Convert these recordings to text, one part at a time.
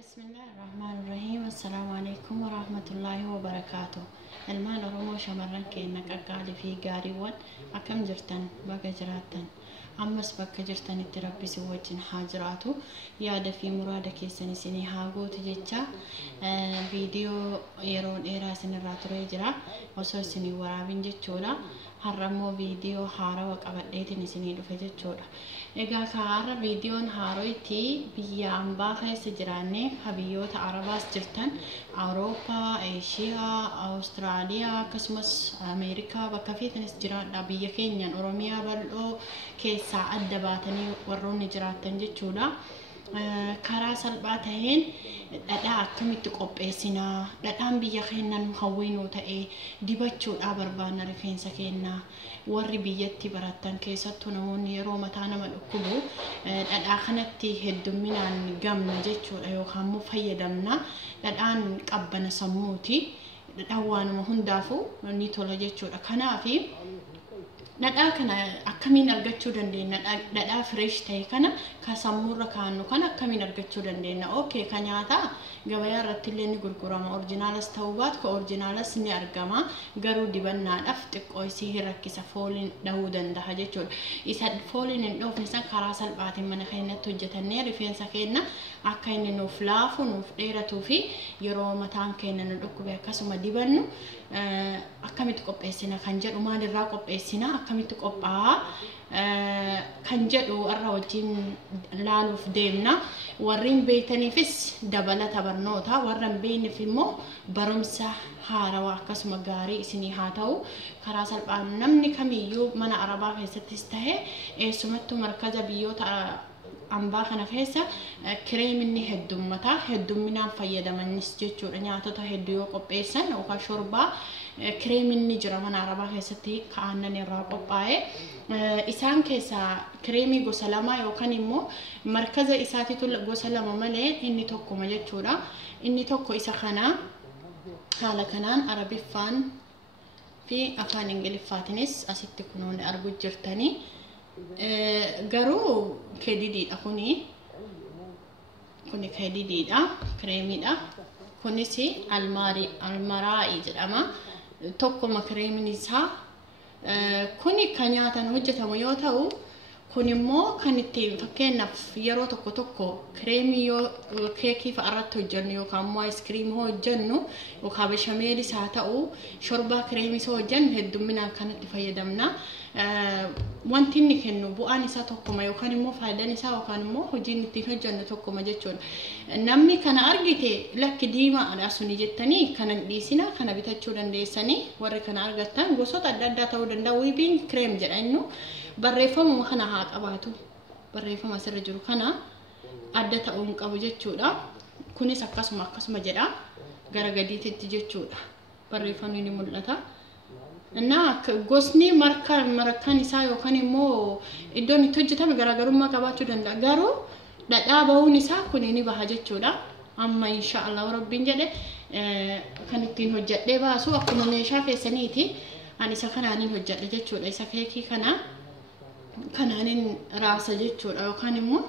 بسم الله الرحمن الرحيم. السلام عليكم ورحمة الله وبركاته. المان أرومو شمرن كأنك أقالي في قاريوان أكم جرتن بقى جراتن أمس بقى جرتن التربي سوتشن حاجراتو يادا في مرادك سني هاغو تجيتشا فيديو يرون إيراسن الراتوري جرا وسوسني ورابين جتشولا harramoo viidiyoo haarawaa qabadheetiin isinii dhufe jechuudha. Egaa kaarra viidiyoon haarootti biyya ambaa keessa jiraanne biyyoota Arabaas jirtan Awurooppaa, Eeshiyaa, Awustiraaliyaa akkasumas Ameerikaa bakka feetanis jiraadha. Biyya keenyaan Oromiyaa bal'oo keessaa adda baatanii warroonni jiraatan jechuudha. karaa salphaa ta'een dhadhaa akkamitti qopheessinaa, dhadhaan biyya keenyan hawwinuu ta'ee dibachuudhaa barbaanna rifeensa keenyaa. Warri biyyatti baratan keessattuu namoonni yeroo mataa nama dhukkubu dhadhaa kanatti heddumminaan gamna jechuudha yookaan immoo fayyadamna. Dhadhaan qabbana sammuuti. Dhadhaan waanuma hundaafuu ni tola jechuudha. Kanaafi dhadhaa kana akkamiin argachuu dandeenya? Dhadhaa fresh ta'e kana ka sammurra kaannu kana akkamiin argachuu dandeenya? Okay, ka nyaataa gabayaa irratti illee ni gurgurama. Orjinaalas ta'uu baatu ka orjinaalas ni argama. Garuu dibannaadhaaf xiqqoo isii rakkisa fooliin dhahuu danda'a jechuudha. Isa fooliin hin dhoofne san karaa salphaatiin mana keenyatti hojjetannee rifeensa keenya akka inni nuuf laafu nuuf dheeratuu fi yeroo mataan keenya nu dhukkube akkasuma dibannu akkamitti qopheessina kan jedhu, maalirraa qopheessina, akkamitti qophaa'a kan jedhu irra wajjin laaluuf deemna. Warreen beekaniifis dabalata barnoota, warreen beekniif immoo barumsa haarawaa akkasuma gaarii isinii haa ta'u. Karaa salphaan namni kamiyyuu mana Arabaa keessattis ta'e eessumattuu markaza biyyoota ambaa kana keessa kireeminni heddumminaan fayyadamanis jechuudha. Nyaatota hedduu yoo qopheessan yookaan shorbaa kireeminni jira mana Arabaa keessatti aannan irraa qophaa'e. Isaan keessaa kireemii gosa lama yookaan immoo markaza isaatiitu gosa lama malee inni tokkuma jechuudha. Inni tokko isa kana haala kanaan Arabiffaan fi afaan Ingiliffaatiinis asitti kunuun arguu jirtanii. Garuu kedididha kuni kedididha, kireemidha. Kunis almaraa'i jedhama. Tokkuma kireemiin isaa kuni kan nyaatan hojjetamu yoo ta'u, kun immoo kan itti fakkeenyaaf yeroo tokko kireemii yoo keekii fa'arratti hojjennu yookaan immoo aayiskiriimii hojjennu yookaan beshameelis haa ta'u shorbaa kireemii hojjennu heddumminaan kanatti fayyadamna. Wanti inni kennu bu'aan isaa tokkuma yookaan immoo faayidaan isaa yookaan immoo hojiin ittiin hojjennu tokkuma jechuudha. Namni kana argite lakki diimaadha suni jettanii kana dhiisina kana bitachuu dandeessanii warri kana argattan gosoota adda addaa ta'uu danda'a. Wiibiin kireem jedha innu barreeffama kana haa qabaatu. Barreeffama asirra jiru kana adda ta'uu hin qabu jechuudha. Kunis akkasuma jedha gara gadiitti jechuudha. Barreeffamni ni mul'ata. Naa gosni markaan isaa yookaan immoo iddoon itti hojjetame garaagarummaa qabaachuu danda'a. Garuu dhadhaa bahuun isaa kun ni baha jechuudha. Amma inshaallah rabbiin jedhe kan ittiin hojjedhee baasu akkuma meeshaa keessaniiti. Ani isa kanaanin hojjedhe jechuudha. Isa keekii kanaanin raasa jechuudha yookaan immoo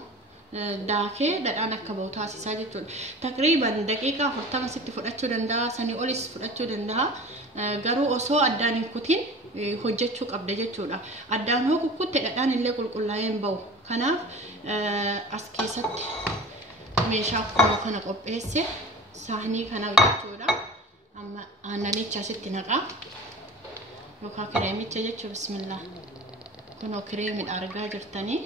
daakee dhadhaan akka bahu taasisaa jechuudha. Taqriiban daqiiqaa 40 sitti fudhachuu danda'a, sanii olis fudhachuu danda'a. Garuu osoo addaan hin kutin hojjechuu qabda jechuudha. Addaan hoo kukkutte dhadhaan illee qulqullaa'ee hin bahu. Kanaaf as keessatti meeshaa kana qopheesse saanii kana jechuudha. Amma aannanicha asitti naqaa yookaan kireemicha jechuudha. Bismillah. Kunoo kireemidha argaa jirtanii.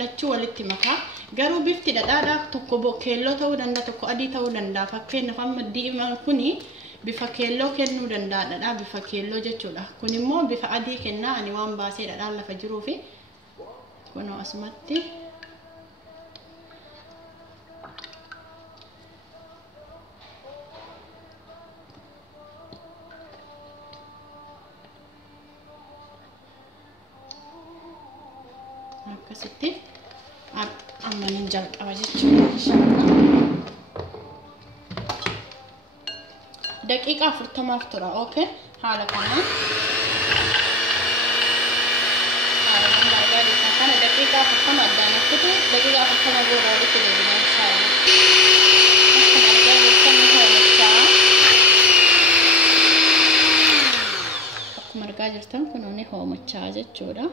Lachuu walitti makaa. Garuu bifti dhadhaadhaaf tokko keelloo ta'uu danda'a, tokko adii ta'uu danda'a. Fakkeenyaaf amma diimaan kuni bifa keelloo kennuu danda'a. Dhadhaa bifa keelloo jechuudha. Kun immoo bifa adii kennaa. Ani waan baasee dhadhaan lafa jiruufi kunoo asumatti akkasitti amma nin jalqaba jechuudha. Inshallah daqiiqaa 40 tura. Okay, haala kanaan أفهم أدانا كده دقيقة أفهم أقول هذا كده إن شاء الله. أفهم أرجع جرتن هو متشا. أفهم أرجع جرتن كنوني هو متشا جتشورا.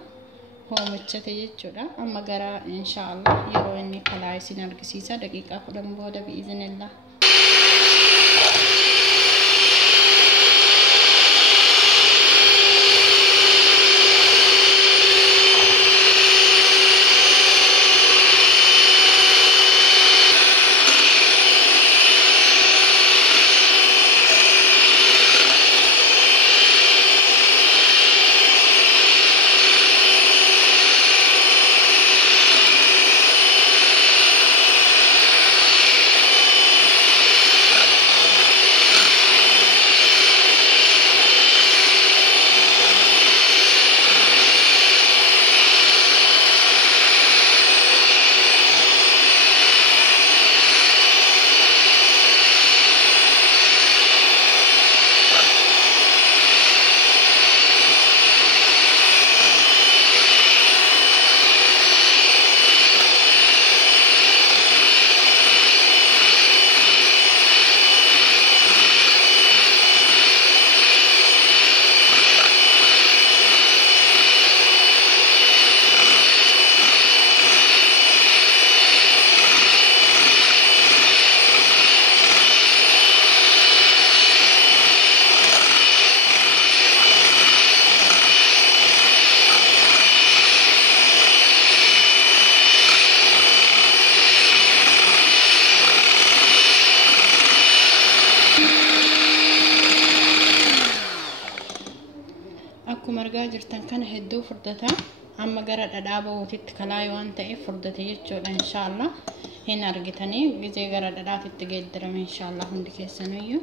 هو متشا تجتشورا. أما جرا إن شاء الله يرو إني كلايسي نرجسيسا دقيقة أفهم بودا بإذن الله. Akkuma argaa jirtan kana hedduu furdata amma gara dhadhaabawuutitti kalaayii waan ta'eef furdate jechuudha inshaallah hin argitanii gizee gara dhadhaatitti geeddarame inshaallah hundi keessaniyyuu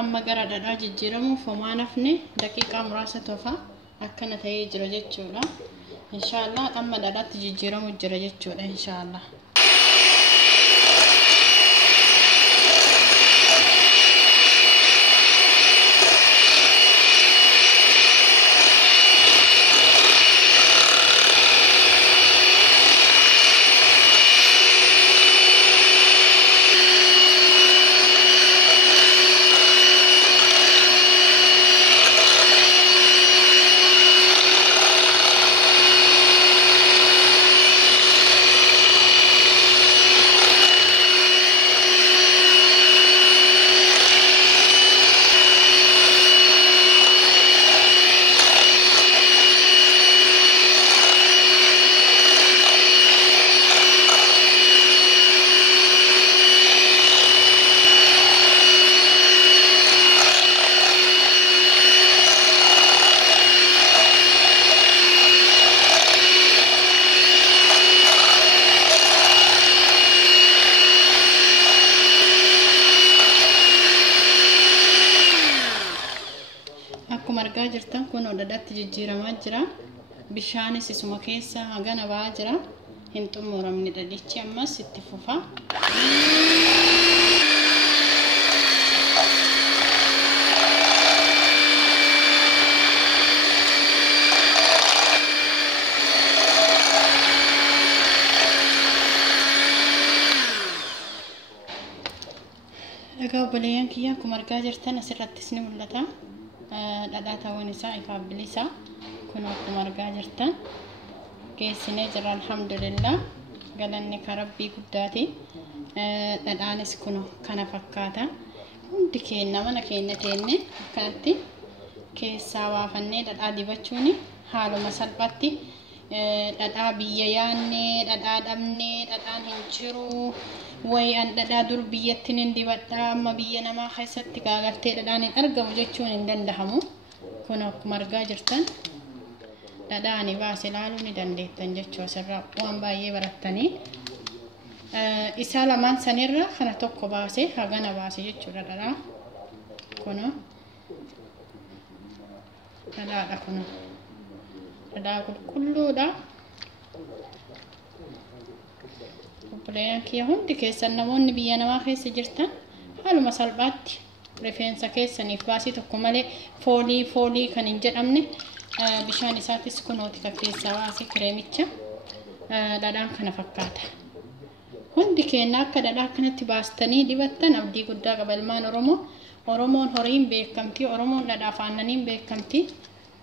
amma gara dhadhaa jijjiiramuuf homaa nafne daqiiqaa muraasa tofa akkana ta'ee jira jechuudha inshaallah amma dhadhaatti jijjiiramu jira jechuudha inshaallah akkuma argaa jirtan kun dhadhaatti jijjiiramaa jira bishaanis isuma keessa hagana ba'aa jira hin xumuramne dhadhichi ammas itti fufa egaa obboleeyyan kiyya akkuma argaa jirtan asirrattis ni mul'ata dhadhaa ta'uun isaa ifaaf bilisa kun akkuma argaa jirtan geessinee jira alhamdulillah galanni ka rabbii guddaati dhadhaanis kun kana fakkaata hundi keenya mana keenya teenne akkanatti keessaa waafannee dhadhaa dibachuun haaluma salphaatti dhadhaa biyya yaannee dhadhaa dhabnee dhadhaan hin jiru way an dhadhaa dur biyyattiin hin dibadhaa amma biyya namaa keessatti gaagartee dhadhaan hin argamu jechuun hin dandahamu. Kun akkuma argaa jirtan dhadhaan baase ilaaluu ni dandeettan jechuudha. Asirraa waan baay'ee barattanii isaa lamaan sanirra kana tokko baase hagana baase jechuudha dhadhaa. Kun dhadhaadha kun dhadhaa qulqulluudha. Obboleeyyan kiyya hundi keessan namoonni biyya namaa keessa jirtan haaluma salphaatti rifeensa keessaniif baasii tokko malee foolii kan hin jedhamne bishaan isaatis kunooti kan keessaa baase kireemicha dhadhaan kana fakkaata. Hundi keenya akka dhadhaa kanatti baastanii dibattan abdii guddaa qaba ilmaan Oromoo. Oromoon horiin beekamtii, Oromoon dhadhaa aannaniin beekamtii.